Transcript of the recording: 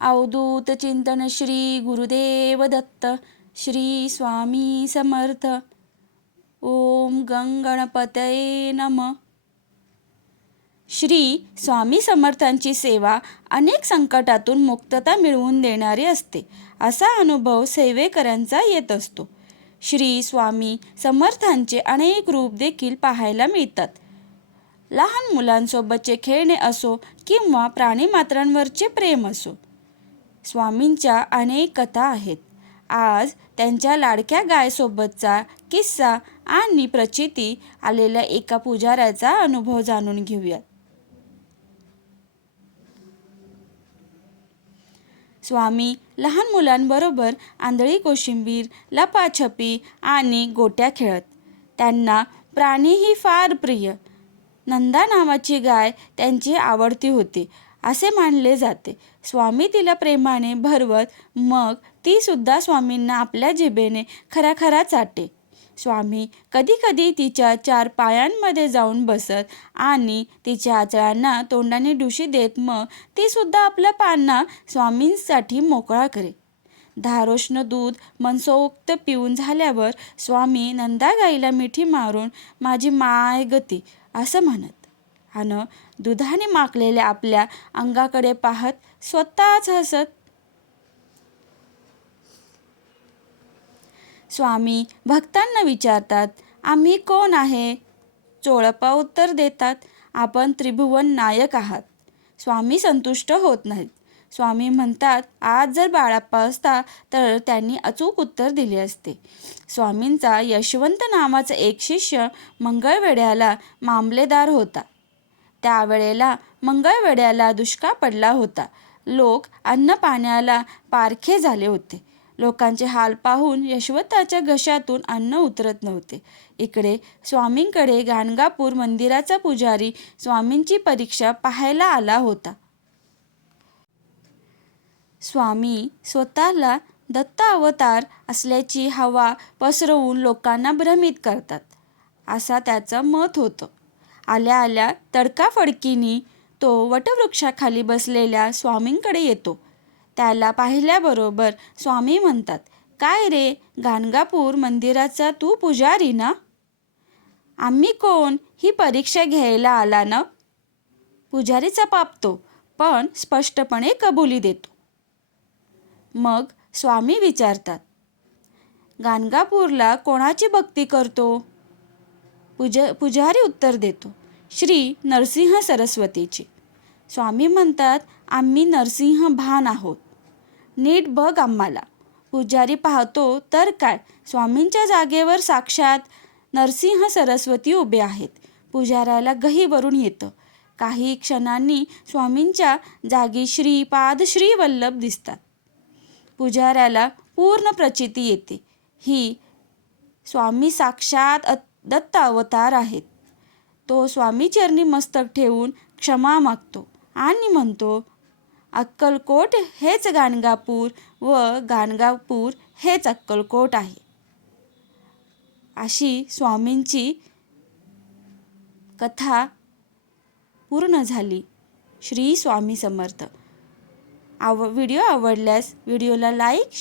अवधूत चिंतन श्री गुरुदेव दत्त श्री स्वामी समर्थ। ओम गणपतये नमः। श्री स्वामी समर्थांची सेवा अनेक संकटातून मुक्तता मिळवून देणारी असते, असा अनुभव सेवेकरांचा येत असतो। श्री स्वामी समर्थांचे अनेक रूप देखील पाहायला मिळतात। लहान मुलांसोबतचे खेळणे असो किंवा प्राणीमात्रांवरचे प्रेम असो, स्वामींच्या अनेक कथा आहेत। आज त्यांच्या लाडक्या गायसोबतचा किस्सा आणि प्रचिती आलेल्या एका पुजाऱ्याचा अनुभव जाणून घेऊया। स्वामी लहान मुलांबरोबर आंधळी कोशिंबीर, लपाछपी आणि गोट्या खेळत। त्यांना प्राणीही फार प्रिय। नंदा नावाची गाय त्यांची आवडती होती असे मानले जाते। स्वामी तिला प्रेमाने भरवत, मग ती सुद्धा स्वामींना आपल्या जिभेने खराखरा चाटे। स्वामी कधीकधी तिच्या 4 पायांमध्ये जाऊन बसत आणि तिच्या आचळांना तोंडाने डुशी देत, मग ती सुद्धा आपल्या पायांना स्वामींसाठी मोकळा करे। धारोष्ण दूध मनसोक्त पिऊन झाल्यावर स्वामी नंदा गाईला मिठी मारून माझी माय गती असं म्हणत आणि दुधाने माखलेल्या आपल्या अंगाकडे पाहत स्वतःच हसत। स्वामी भक्तांना विचारतात, आम्ही कोण आहे? चोळप्पा उत्तर देतात, आपण त्रिभुवन नायक आहात। स्वामी संतुष्ट होत नाहीत। स्वामी म्हणतात, आज जर बाळाप्पा असता तर त्यांनी अचूक उत्तर दिले असते। स्वामींचा यशवंत नावाचा एक शिष्य मंगळवेढ्याला मामलेदार होता। त्यावेळेला मंगळवेढ्याला दुष्काळ पडला होता। लोक अन्न पाण्याला पारखे झाले होते। लोकांचे हाल पाहून यशवंताच्या घशातून अन्न उतरत नव्हते। इकडे स्वामींकडे गाणगापूर मंदिराचा पुजारी स्वामींची परीक्षा पाहायला आला होता। स्वामी स्वतःला दत्त अवतार असल्याची हवा पसरवून लोकांना भ्रमित करतात, असा त्याचं मत होतं। आल्या आल्या तडकाफडकीने तो वटवृक्षाखाली बसलेल्या स्वामींकडे येतो। त्याला पाहिल्याबरोबर स्वामी म्हणतात, काय रे, गाणगापूर मंदिराचा तू पुजारी ना? आम्ही कोण ही परीक्षा घ्यायला आला ना? पुजारीचा पापतो, पण स्पष्टपणे कबुली देतो। मग स्वामी विचारतात, गाणगापूरला कोणाची भक्ती करतो? पुजारी उत्तर देतो, श्री नरसिंह सरस्वतीची। स्वामी म्हणतात, आम्ही नरसिंह भान आहोत, नीट बघ आम्हाला। पुजारी पाहतो तर काय, स्वामींच्या जागेवर साक्षात नरसिंह सरस्वती उभे आहेत। पुजाऱ्याला गहीवरून येतं। काही क्षणांनी स्वामींच्या जागी श्री वल्लभ दिसतात। पुजाऱ्याला पूर्ण प्रचिती येते, ही स्वामी साक्षात दत्त अवतार आहेत। तो स्वामीचरणी मस्तक ठेवून क्षमा मागतो आणि म्हणतो, अक्कलकोट हेच गाणगापूर व गाणगापूर हेच अक्कलकोट आहे। अशी स्वामींची कथा पूर्ण झाली। श्री स्वामी समर्थ। व्हिडिओ आवडल्यास व्हिडिओला लाईक